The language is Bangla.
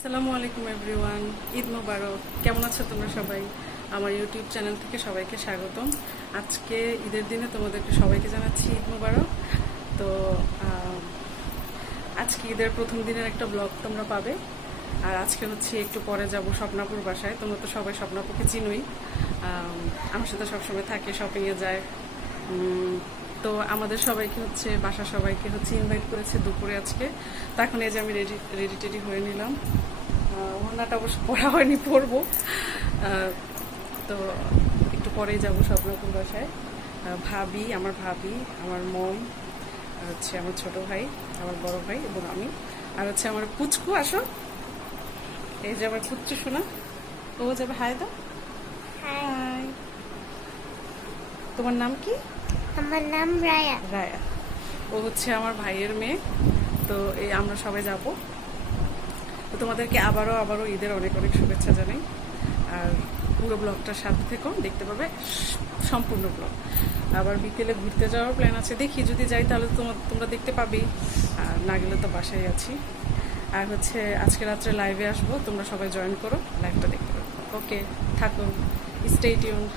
আসসালামু আলাইকুম এভরিওয়ান, ঈদ মোবারক। কেমন আছো তোমরা সবাই? আমার ইউটিউব চ্যানেল থেকে সবাইকে স্বাগতম। আজকে ঈদের দিনে তোমাদেরকে সবাইকে জানাচ্ছি ঈদ মোবারক। তো আজকে ঈদের প্রথম দিনের একটা ব্লগ তোমরা পাবে। আর আজকে হচ্ছে একটু পরে যাব স্বপ্নাপুর বাসায়। তোমরা তো সবাই স্বপ্নাপুরকে চিনোই, আমার সাথে সবসময় থাকে, শপিংয়ে যায়। তো আমাদের সবাইকে হচ্ছে বাসার সবাইকে হচ্ছে ইনভাইট করেছে দুপুরে আজকে। তো এখন এই যে আমি রেডি টেডি হয়ে নিলাম। ওড়নাটা অবশ্য পরা হয়নি, পরবো। তো একটু পরেই যাবো স্বপ্নপুর বাসায়। আমার ভাবি, আমার মম, আর হচ্ছে আমার ছোট ভাই, আমার বড় ভাই এবং আমি, আর হচ্ছে আমার পুচকু। আসো, এই যে আমার পুচ্চু শোনা, ও যাবে। হাই দাও। হাই। তোমার নাম কি? আমার নাম রায়া। রায়া। ও হচ্ছে আমার ভাইয়ের মেয়ে। তো এই আমরা সবাই যাব। তো তোমাদেরকে আবারও ঈদের অনেক অনেক শুভেচ্ছা জানাই। আর পুরো ব্লগটার সাথে থেকেও দেখতে পাবে সম্পূর্ণ ব্লগ। আবার বিকেলে ঘুরতে যাওয়ার প্ল্যান আছে, দেখি যদি যাই তাহলে তোমরা দেখতে পাবেই, আর না গেলে তো বাসায় আছি। আর হচ্ছে আজকে রাত্রে লাইভে আসবো, তোমরা সবাই জয়েন করো, লাইভটা দেখতে পাবে। ওকে, থাকো, স্টে টিউনড।